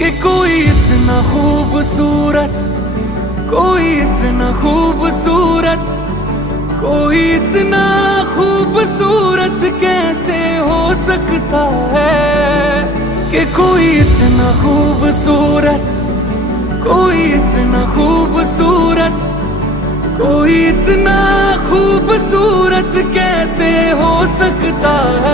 कि कोई इतना खूबसूरत, कोई इतना खूबसूरत, कोई इतना खूबसूरत कैसे हो सकता है। कि कोई इतना खूबसूरत, कोई इतना खूबसूरत, कोई इतना खूबसूरत कैसे हो सकता है।